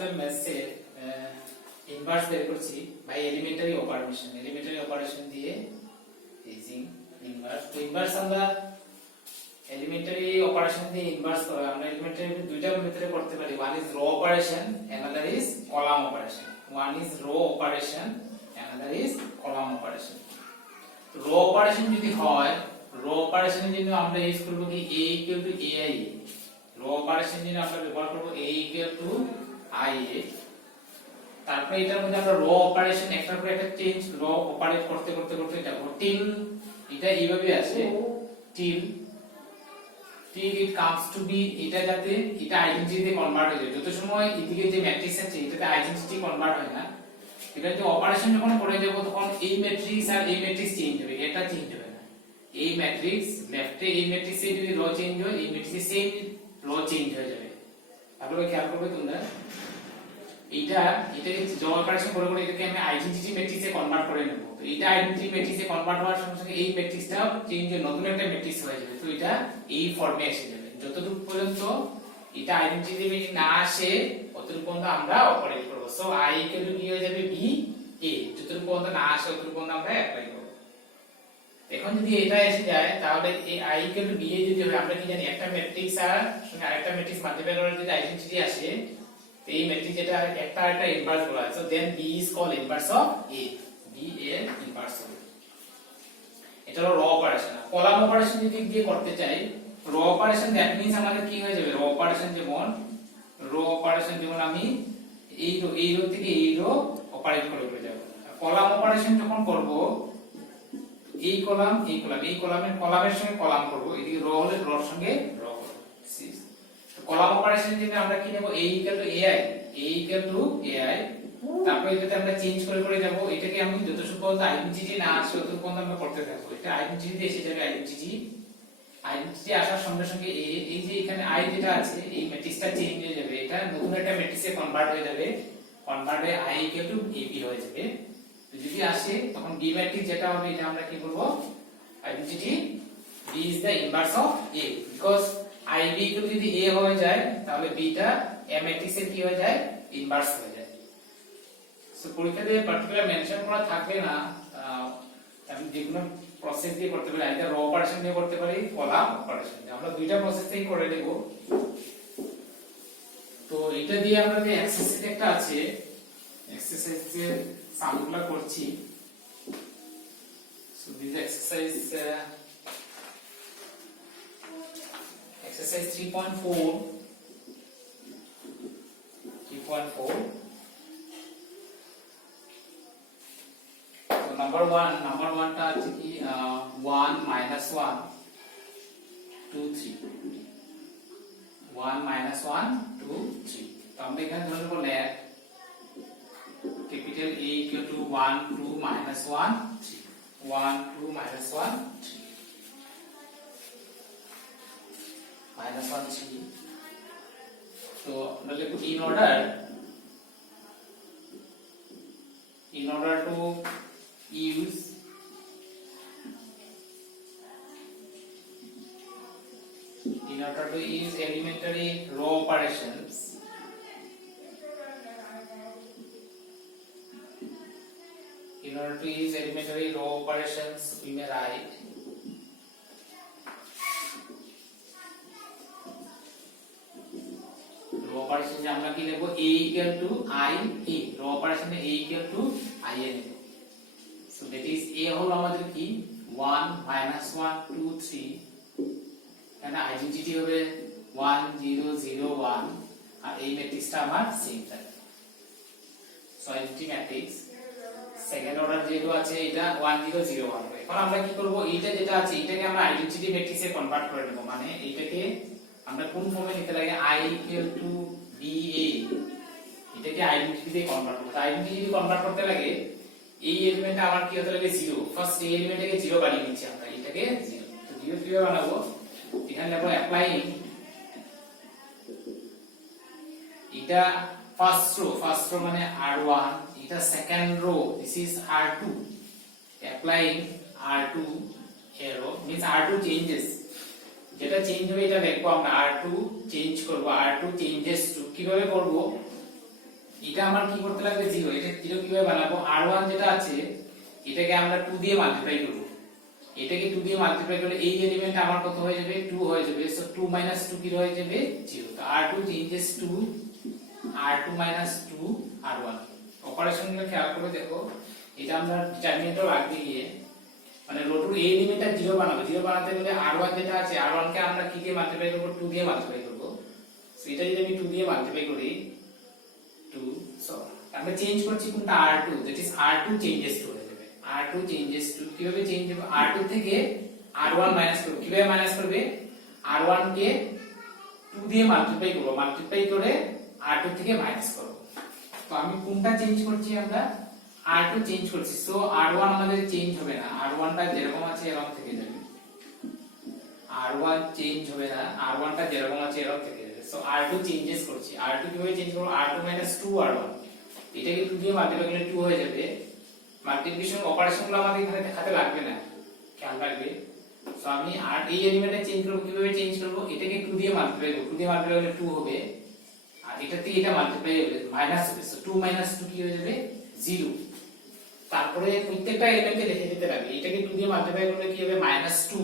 Twelve ম্যাথসে inverse বের করছি by elementary operation দিয়ে ইউজিং ইনভার্স। তো ইনভার্স আমরা এলিমেন্টারি অপারেশন দিয়ে ইনভার্স করা, আমরা এলিমেন্টারি দুইটা মেথডে করতে পারি। One is row operation, another is column operation. One is row operation, another is column operation. Row operation যদি হয়, রো অপারেশনের জন্য আমরা ইউজ করব কি a equal to ai। Row অপারেশনের জন্য আমরা ব্যবহার করব a ইকুয়াল টু ia। তারপরে এটার মধ্যে আমরা রো অপারেশন একটার পর একটা চেঞ্জ রো অপারেট করতে করতে করতে যাব টিল এটা এইভাবে আসে till it comes to B, এটা যাতে এটা আইডেন্টিটিতে কনভার্ট হয়ে যায়। যত সময় এদিকে যে ম্যাট্রিক্স আছে এটাতে আইডেন্টিটি কনভার্ট হয় না, এটা যে অপারেশন যখন করে যাব তখন এই ম্যাট্রিক্স আর এই ম্যাট্রিক্স চেঞ্জ হবে, এটা চেঞ্জ হবে না। এই ম্যাট্রিক্স লেফটে এই ম্যাট্রিক্সে যদি রো চেঞ্জ হয় এই ম্যাট্রিক্সে সেম রো চেঞ্জ হয়ে যাবে। তাহলে খেয়াল করবে তোমরা এটাকে জব অপারেশন করে করে এটাকে আমি আইডেন্টিটি ম্যাট্রিক্সে কনভার্ট করে নেব। তো এটা আইডেন্টিটি ম্যাট্রিক্সে কনভার্ট হওয়ার সঙ্গে সঙ্গে এই ম্যাট্রিক্সটাও চেঞ্জ হয়ে নতুন একটা ম্যাট্রিক্স হয়ে যাবে। তো এটা এই ফর্মে এসে যাবে। যতটুকু পর্যন্ত এটা আইডেন্টিটি ম্যাট্রিক্স না আসে ততটুকু পর্যন্ত আমরা অপারেট করব। সো i ইকুয়াল টু কি হয়ে যাবে b a, যতটুকু পর্যন্ত না আসে ততটুকু পর্যন্ত আমরা অ্যাপ্লাই করব। এখন যদি এটা এসে যায় তাহলে এই i equal to b a যদি হয়, আমরা কি জানি একটা ম্যাট্রিক্স আর সঙ্গে আরেকটা ম্যাট্রিক্স মাল্টিপ্লাই করার যদি আইডেন্টিটি আসে, এই ম্যাট্রিক্স যেটা একটা আরেকটা ইনভার্স বলা হয়। So then b is called inverse of a, b এর ইনভার্স হবে। এটা হলো র অপারেশন। কলাম অপারেশন যদি দিয়ে করতে চাই, র অপারেশন দ্যাট মিন্স আমাদের কি হয়ে যাবে, র অপারেশন যেমন আমি এই রো থেকে এই রো অপারেট করে যাব। কলাম অপারেশন যখন করব এই কলামের সঙ্গে কলাম করব, এদিকে রো হলে রোর সঙ্গে রো করব। কলাম অপারেশন জন্য আমরা কি নেব, a ইকুয়াল টু ai। তারপর এটাতে আমরা চেঞ্জ করে করে যাব। এটাকে আমি যতটুকু পর্যন্ত আইডেন্টিটি না আসে ততটুকু পর্যন্ত আমরা করতে থাকবো। এটা আইডেন্টিটি এসে যাবে, আইডেন্টিটি আসার সঙ্গে সঙ্গে এই যে এখানে i যেটা আছে এই ম্যাট্রিক্সটা চেঞ্জ হয়ে যাবে, এটা নতুন একটা ম্যাট্রিক্সে কনভার্ট হয়ে যাবে। কনভার্ট হয়ে i ইকুয়াল টু ab হয়ে যাবে। তো যদি আসে তখন b ম্যাট্রিক্স যেটা হবে এটা আমরা কি করব, identity b is the inverse of a, because ib equal যদি a হয়ে যায় তাহলে b টা a ম্যাট্রিক্সের কি হয়ে যায়, ইনভার্স হয়ে যায়। সো পরীক্ষাতে পার্টিকুলার মেনশন করা থাকবে না, আমি যেকোনো প্রসেস দিয়ে করতে পারি, আইদার র অপারেশন দিয়ে করতে পারি, কলাম অপারেশন দিয়ে। আমরা দুইটা প্রসেসেই করে দেব। তো এটা দিয়ে আমরা যে এক্সারসাইজ একটা আছে, এক্সারসাইজের সামগুলা করছি। সো দিস এক্সারসাইজ 3.4 number 1 টা আছে কি 1 minus 1 2 3 1 minus 1 2 3। তো আমরা এখানে ধরে নেব let capital A equal to 1 2 minus 1 3 1 2 minus 1 3 minus 1 3। তো আমরা লিখব in order to use elementary row operations, we may write row operation যে আমরা কি লিখব, a equal to i a, row operation A a equal to i a নেব। So that is a হলো আমাদের কি 1 minus 1 2 3, এখানে আইডেন্টিটি হবে 1 0 0 1, আর এই ম্যাট্রিক্সটা আমার সেম থাকে। So identity matrix second order যেটা আছে এটা 1 0 0 1 হবে। এখন আমরা কি করব, এইটা যেটা আছে এটাকে আমরা আইডেন্টিটি ম্যাট্রিক্সে কনভার্ট করে নেব। মানে এটাকে আমরা কোন ফর্মে নিতে লাগে, i equal to ba, এটাকে আইডেন্টিটিতে কনভার্ট করতে। আইডেন্টিটি কনভার্ট করতে লাগে এই এলিমেন্টটা আমার কি হতে লাগে 0, ফার্স্ট এই এলিমেন্টটাকে 0 বানিয়ে নিচ্ছি আমরা, এটাকে 0। তো 0 কিভাবে বানাবো, এখানে লিখব অ্যাপ্লাইং, এটা ফার্স্ট রো মানে r1, এটা second rho this is r2, applying r2 arrow means r2 changes, যেটা চেঞ্জ হবে এটা লিখবো আমরা r2 চেঞ্জ করব, r2 চেঞ্জেস টু। কিভাবে করব, এটা আমার কি করতে লাগবে 0, এটা 0 কিভাবে বানাবো, r1 যেটা আছে এটাকে আমরা 2 দিয়ে মাল্টিপ্লাই করব, এটাকে 2 দিয়ে মাল্টিপ্লাই করলে এই এলিমেন্ট আমার কত হয়ে যাবে 2 হয়ে যাবে, সো 2 - 2 কি হয়ে যাবে 0, তো r2 changes to r2 - 2 r1। অপারেশনগুলো খেয়াল করে দেখো, এটা আমরা ডিটারমিনেটর রাখতে গিয়ে মানে রোটুর এই এলিমেন্টটা 0 বানাবো, 0 বানাতে গেলে r1 যেটা আছে r1 কে আমরা কি দিয়ে মাল্টিপ্লাই করব 2 দিয়ে মাল্টিপ্লাই করব, সো এটা যদি আমি 2 দিয়ে মাল্টিপ্লাই করি 2, সো আমরা চেঞ্জ করছি কোনটা r2, that is r2 changes to হয়ে যাবে, r2 চেঞ্জেস টু কিভাবে চেঞ্জ হবে, r2 থেকে r1 মাইনাস করব, কিভাবে মাইনাস করবে r1 কে 2 দিয়ে মাল্টিপ্লাই করব, মাল্টিপ্লাই করে r2 থেকে মাইনাস করব, তো আমি কোনটা চেঞ্জ করছি আমরা r2 চেঞ্জ করছি, সো r1 আমাদের চেঞ্জ হবে না, r1 টা যেরকম আছে এরকম থেকে যাবে, r1 চেঞ্জ হবে না, r1 টা যেরকম আছে এরকম থেকে যাবে, সো r2 চেঞ্জেস করছি, r2 কিভাবে চেঞ্জ করব r2 - 2 r1, এটাকে 2 দিয়ে মাল্টিপ্লাই করলে 2 হয়ে যাবে, মাল্টিপ্লিকেশন অপারেশনগুলো আমাদের এখানে দেখাতে লাগবে না, খেয়াল রাখবে, সো আমি আর এই এলিমেন্টটা চেঞ্জ করব, কিভাবে চেঞ্জ করব, এটাকে 2 দিয়ে মাল্টিপ্লাই করব, 2 দিয়ে মাল্টিপ্লাই করলে 2 হবে, আর এটা থেকে এটা মাল্টিপ্লাই হবে মাইনাস হবে, সো 2 - 2 কি হয়ে যাবে 0, তারপরে প্রত্যেকটা এলিমেন্টকে লিখে দিতে লাগবে, এটাকে 2 দিয়ে মাল্টিপ্লাই করলে কি হবে -2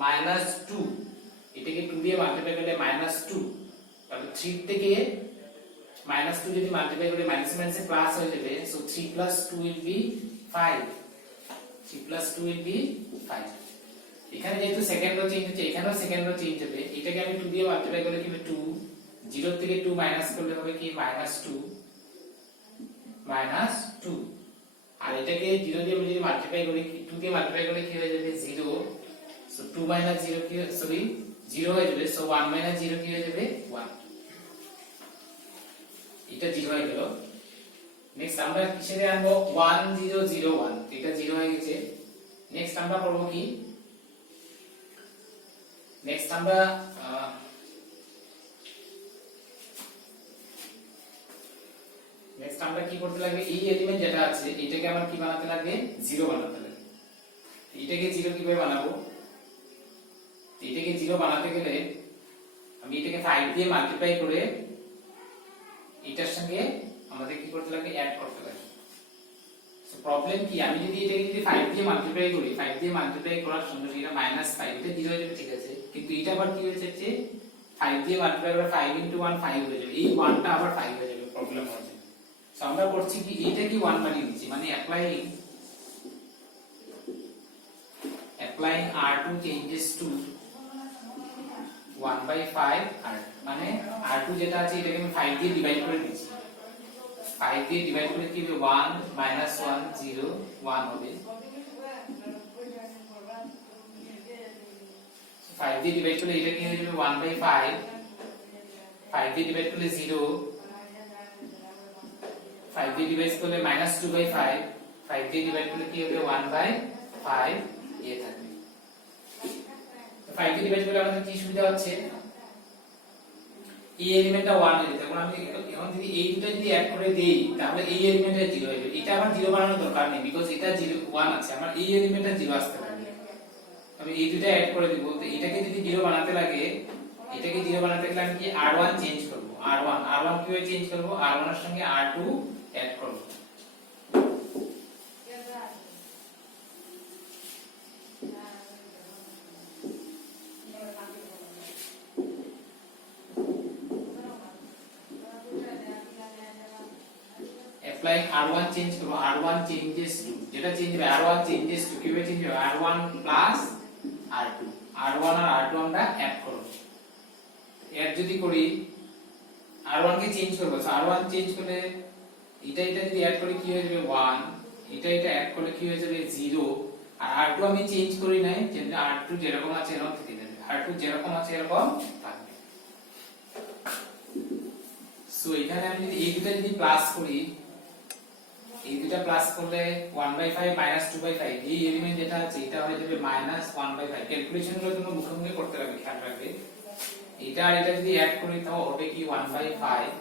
-2, এটাকে 2 দিয়ে মাল্টিপ্লাই করলে -2, তাহলে 3 থেকে -2 যদি মাল্টিপ্লাই করি মাইনাস মাইনাসে প্লাস হয়ে যাবে, so 3 + 2 will be 5, 3 + 2 will be 5, এখানে যেহেতু সেকেন্ড রো চেঞ্জ হচ্ছে এখানেও সেকেন্ড রো চেঞ্জ হবে, এটাকে আমি 2 দিয়ে মাল্টিপ্লাই করলে কি হবে 2, 0 থেকে 2 মাইনাস করলে হবে কি -2 -2, আর এটাকে 0 দিয়ে আমি যদি মাল্টিপ্লাই করি 2 দিয়ে মাল্টিপ্লাই করলে কি হয়ে যাবে 0, সো 2 - 0 কি সরি 0 হয়ে যাবে, সো 1 - 0 কি হয়ে যাবে 1, এটা 0 হয়ে গেল। নেক্সট আমরা কিসে আনবো 1 0 0 1, এটা 0 হয়ে গেছে, নেক্সট আমরা করব কি, নেক্সট আমরা কি করতে লাগবে, এই এলিমেন্ট যেটা আছে এটাকে আমরা কি বানাতে লাগবে 0 বানাতে লাগবে, এটাকে 0 কিভাবে বানাবো, এটাকে 0 বানাতে গেলে আমি এটাকে 5 দিয়ে মাল্টিপ্লাই করে এটার সঙ্গে আমাদের কি করতে লাগে অ্যাড করতে লাগে, সো প্রবলেম কি, আমি যদি এটাকে যদি 5 দিয়ে মাল্টিপ্লাই করি 5 দিয়ে মাল্টিপ্লাই করার সঙ্গে এটা -5, এটা 0 হয়ে যাবে, ঠিক আছে, কিন্তু এটা আবার কি হয়েছে যে 5 দিয়ে মাল্টিপ্লাই করে 5 * 1 5 হয়ে যাবে, এই 1 টা আবার 5 হয়ে যাবে, প্রবলেম হয়ে যাবে, সো আমরা করছি কি এটা কি 1 বানিয়ে দিচ্ছি, মানে applying r2 changes to 1/5 r, মানে r2 যেটা আছে এটাকে আমি 5 দিয়ে ডিভাইড করে দিচ্ছি, 5 দিয়ে ডিভাইড করে কি হবে 1 - 1 0 1 হবে, 5 দিয়ে ডিভাইড করলে এটা কি হয়ে যাবে 1/5, 5 দিয়ে ডিভাইড করলে 0, 5 দিয়ে ডিভাইড করলে -2/5, 5 দিয়ে ডিভাইড করলে কি হবে 1/5 এ থাকবে, তো 5 দিয়ে ডিভাইড করলে আমাদের কি সুবিধা হচ্ছে, এই এলিমেন্টটা 1 হয়ে যাবে, এখন আমি এখন যদি এই দুটো যদি অ্যাড করে দেই তাহলে এই এলিমেন্টটা 0 হয়ে যাবে, এটা আবার 0 বানানোর দরকার নেই, বিকজ এটা 0 1 আছে, আমার এই এলিমেন্টটা 0 আসতে পারে, আমি এই দুটো অ্যাড করে দেব, তো এটাকে যদি 0 বানাতে লাগে, এটাকে 0 বানাতে গেলে আমি কি r1 চেঞ্জ করব, r1 কিভাবে চেঞ্জ করব, r1 এর সঙ্গে r2 অ্যাড করব, applying r1 চেঞ্জ করব, r1 চেঞ্জেস টু, যেটা চেঞ্জ হবে r1 চেঞ্জেস টু কিভাবে চেঞ্জ হবে r1 প্লাস r2, r1 আর r2 আমরা অ্যাড করব, অ্যাড যদি করি r1 কে চেঞ্জ করব, সো r1 চেঞ্জ করলে এটা যদি অ্যাড করি কি হয়ে যাবে 1, এটা অ্যাড করলে কি হয়ে যাবে 0, আর r2 আমি চেঞ্জ করি নাই, যেটা r2 যেরকম আছে এরকম থেকে যাবে, r2 যেরকম আছে এরকম থাকবে, সো এখানে আমি যদি এই দুটো যদি প্লাস করি, এই দুটো প্লাস করলে 1/5 -2/5, এই এলিমেন্ট যেটা আছে এটা হয়ে যাবে -1/5, ক্যালকুলেশন গুলো তোমরা মুখে মুখে করতে লাগবে, খেয়াল রাখবে, এটা আর এটা যদি অ্যাড করি তাও হবে কি 1/5,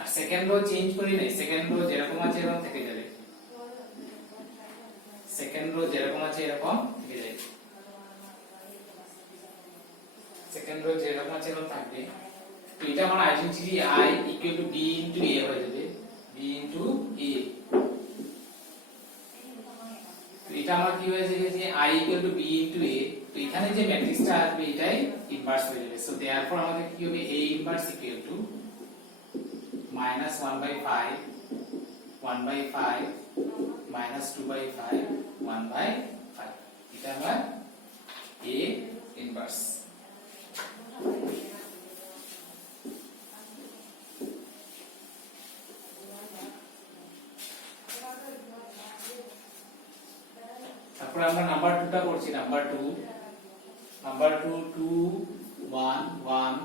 আর সেকেন্ড রো চেঞ্জ করি নাই, সেকেন্ড রো যেরকম আছে এরকম থেকে যাবে, সেকেন্ড রো যেরকম আছে এরকম থেকে যাবে, সেকেন্ড রো যেরকম আছে এরকম থাকবে, তো এটা আমার identity I equal to B into A হয়ে যাবে, B ইনটু A। তো এটা আমার কি হয়ে যাবে যে I equal to B into A। তো এখানে যে ম্যাট্রিক্সটা আসবে এটাই ইনভার্স হয়ে যাবে। সো देयरफॉर আমাদের কি হবে A ইনভার্স ইকুয়াল টু -1/5 1/5 -2/5 1/5। এটা আমার A ইনভার্স। তারপর আমরা নাম্বার 2টা করছি। নাম্বার 2 2 1 1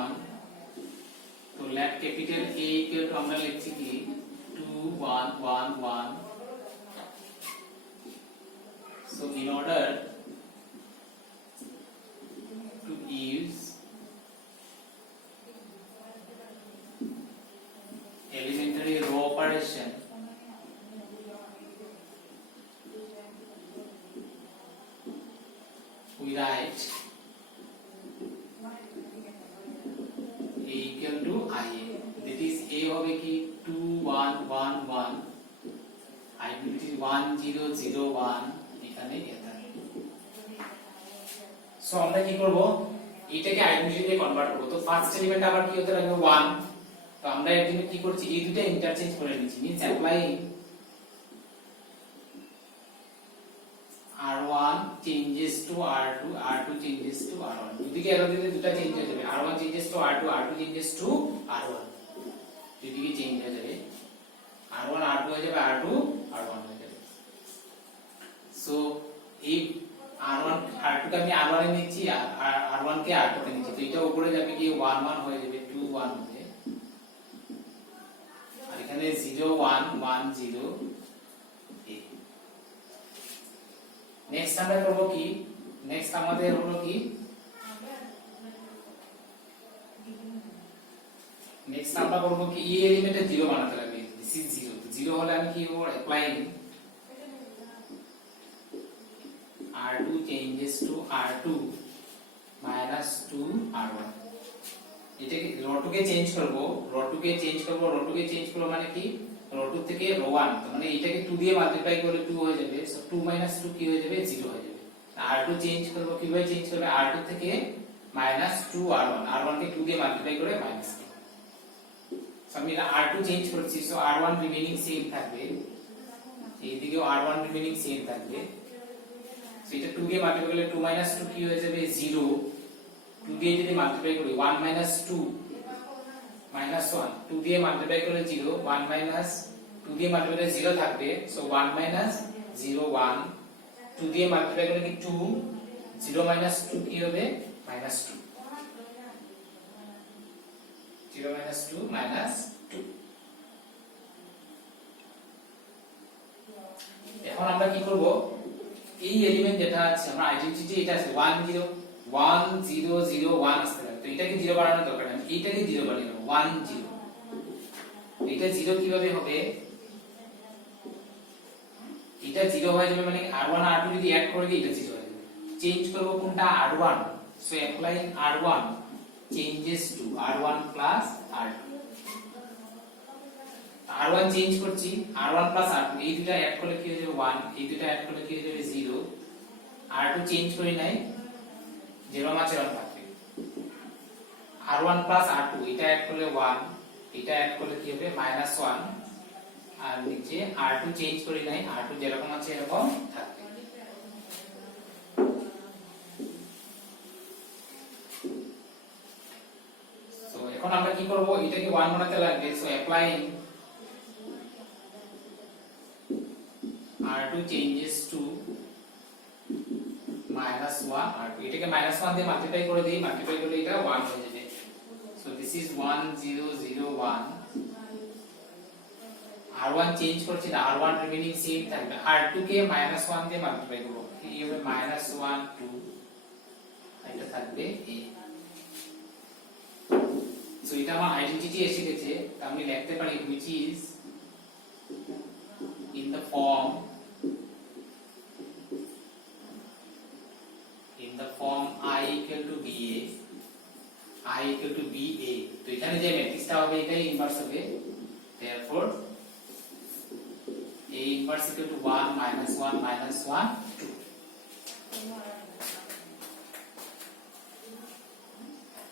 1। তো let capital A equal to আমরা লিখছি কি 2 1 1 1। So in order to use elementary row operation, we write A equal to IA, that is A হবে কি 2 1 1 1, I will be 1 0 0 1, এখানে এটা। সো আমরা কি করব, এটাকে আইডেন্টিটিতে কনভার্ট করব। তো ফার্স্ট এলিমেন্ট আবার কি হতে লাগবে 1। তো আমরা এর জন্য কি করছি, এই দুটো ইন্টারচেঞ্জ করে নিচ্ছি, means apply R1 changes to R2, R2 changes to R1। দুদিকে এরো দিলে দুটো চেঞ্জ হয়ে যাবে, R1 changes to R2, R2 changes to R1, দুদিকে চেঞ্জ হয়ে যাবে, R1 R2 হয়ে যাবে, R2 R1 হয়ে যাবে। সো এই R1 R2 কে আমি R1 এ নিচ্ছি, R1 কে R2 তে নিচ্ছি। তো এটা উপরে যাবে কি 1 1 হয়ে যাবে, 2 1 হবে, আর এখানে 0 1 1 0। নেক্সট আমরা করব কি, নেক্সট আমাদের হলো কি, নেক্সট আমরা করব কি এই এলিমেন্টে 0 বানাতে লাগবে। This is 0। তো 0 হলে আমি কি করব, applying R2 changes to R2 minus 2 R1। এটাকে রো 2 কে চেঞ্জ করব, রো 2 কে চেঞ্জ করব, রো 2 কে চেঞ্জ করব মানে কি রো 2 থেকে রো 1, তো মানে এটাকে 2 দিয়ে মাল্টিপ্লাই করলে 2 হয়ে যাবে। সো 2 2 কি হয়ে যাবে, 0 হয়ে যাবে। R2 চেঞ্জ করব, কিভাবে চেঞ্জ করবে, R2 থেকে -2 R1, R1 কে 2 দিয়ে মাল্টিপ্লাই করে মাইনাস। সো আমি R2 চেঞ্জ করছি, সো R1 রিমেইনিং সেম থাকবে, এইদিকেও R1 রিমেইনিং সেম থাকবে। সো এটা 2 দিয়ে মাল্টিপ্লাই করলে 2 2 কি হয়ে যাবে, 0। 2 দিয়ে যদি মাল্টিপ্লাই করি 1 2 -1, 2 দিয়ে মাল্টিপ্লাই করলে 0, 1 2 দিয়ে মাল্টিপ্লাই করলে 0 থাকবে। সো 1 0 1, 2 দিয়ে মাল্টিপ্লাই করলে কি 2, 0 2 কি হবে, -2, 0 2 -2। এখন আমরা কি করব, এই এলিমেন্ট যেটা আছে আমরা আইডেন্টিটি এটা আছে 1 0 1 0 0 1 আসতে লাগবে। তো এটাকে 0 বানানোর দরকার নেই, এইটাকে 0 বানিয়ে নেব 1 0। এটা 0 কিভাবে হবে, এটা 0 হয়ে যাবে মানে R1 R2 যদি অ্যাড করে দিই এটা 0 হয়ে যাবে। চেঞ্জ করব কোনটা, R1। So applying R1 changes to R1 plus R2। R1 change করছি, R1 plus R2, এই দুটো অ্যাড করলে কি হয়ে যাবে 1, এই দুটো অ্যাড করলে কি হয়ে যাবে 0। R2 চেঞ্জ করি নাই, 0 মাঝে 1 থাকবে। R1 plus R2 এটা অ্যাড করলে 1, এটা অ্যাড করলে কি হবে -1, আর নিচে R2 চেঞ্জ করি নাই, R2 যেরকম আছে এরকম থাকবে। সো এখন আমরা কি করব, এটাকে 1 বানাতে লাগবে। So applying R2 changes to -1 R2, এটাকে -1 দিয়ে মাল্টিপ্লাই করে দেই, মাল্টিপ্লাই করলে এটা 1 হয়ে যাবে। So this is 1 0 0 1। R1 change করছি না, R1 রিমেইনিং সেম থাকবে, R2 কে -1 দিয়ে মাল্টিপ্লাই করব, কি হবে -1 2, এটা থাকবে a। সো এটা আমার আইডেন্টিটি এসে গেছে। আমি লিখতে পারি which is in the form I equal to BA, I I equal to BA, তো এখানে যে ম্যাট্রিক্সটা হবে এটাই ইনভার্স হবে, therefore A inverse equal to 1 minus 1 minus 1